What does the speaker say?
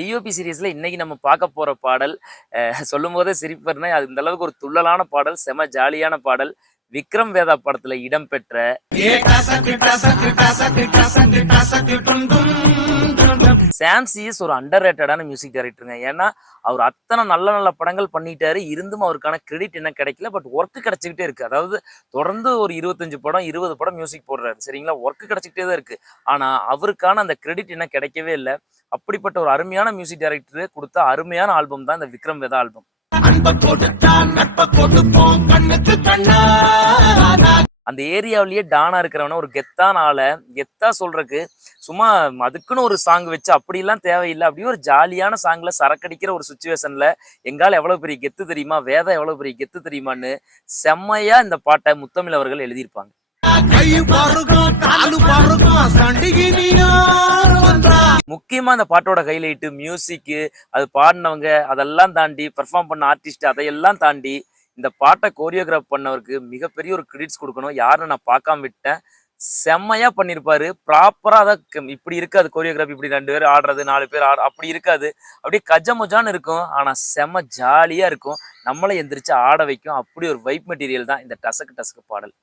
DOP சீரிஸ்ல இன்னைக்கு நம்ம பார்க்க போற பாடல் சொல்லும் போதே சிரிப்பர்னா அது இந்த அளவுக்கு ஒரு துள்ளலான பாடல், செம ஜாலியான பாடல். விக்ரம் வேதா படத்துல இடம்பெற்ற சாம் சிஎஸ் ஒரு அண்டர் ரேட்டடான மியூசிக் டைரக்டருங்க. ஏன்னா அவர் அத்தனை நல்ல நல்ல படங்கள் பண்ணிட்டாரு, இருந்தும் அவருக்கான கிரெடிட் என்ன கிடைக்கல. பட் ஒர்க் கிடைச்சிக்கிட்டே இருக்கு. அதாவது தொடர்ந்து ஒரு 25 படம் 20 படம் மியூசிக் போடுறாரு, சரிங்களா? ஒர்க் கிடைச்சிக்கிட்டே தான் இருக்கு. ஆனா அவருக்கான அந்த கிரெடிட் என்ன கிடைக்கவே இல்லை. அப்படிப்பட்ட ஒரு அருமையான மியூசிக் டைரக்டர் கொடுத்த அருமையான ஆல்பம் தான் இந்த விக்ரம் வேதா ஆல்பம். அந்த ஏரியாவிலேயே டானா இருக்கிறவன ஒரு கெத்தான ஆளை கெத்தா சொல்றதுக்கு சும்மா அதுக்குன்னு ஒரு சாங் வச்சு அப்படிலாம் தேவையில்லை. அப்படியே ஒரு ஜாலியான சாங்ல சரக்கடிக்கிற ஒரு சுச்சுவேஷன்ல எங்கால எவ்வளவு பெரிய கெத்து தெரியுமா, வேதா எவ்வளவு பெரிய கெத்து தெரியுமான்னு செம்மையா இந்த பாட்டை முத்தமிழ் அவர்கள் எழுதியிருப்பாங்க. முக்கியமா அந்த பாட்டோட ஹைலைட் மியூசிக், அது பாடினவங்க, அதெல்லாம் தாண்டி பெர்ஃபார்ம் பண்ண ஆர்டிஸ்ட், அதையெல்லாம் தாண்டி இந்த பாட்டை கோரியோகிராஃப் பண்ணவருக்கு மிகப்பெரிய ஒரு கிரெடிட்ஸ் கொடுக்கணும். யாருன்னு நான் பார்க்காம விட்டேன். செம்மையா பண்ணியிருப்பாரு. ப்ராப்பரா அதான் இப்படி இருக்காது கோரியோகிராஃபி, இப்படி 2 பேர் ஆடுறது 4 பேர் அப்படி இருக்காது. அப்படியே கஜமுஜான்னு இருக்கும். ஆனா செம்ம ஜாலியா இருக்கும். நம்மளை எந்திரிச்சு ஆட வைக்கும். அப்படி ஒரு வைப் மெட்டீரியல் தான் இந்த டசக்கு டசக்கு பாடல்.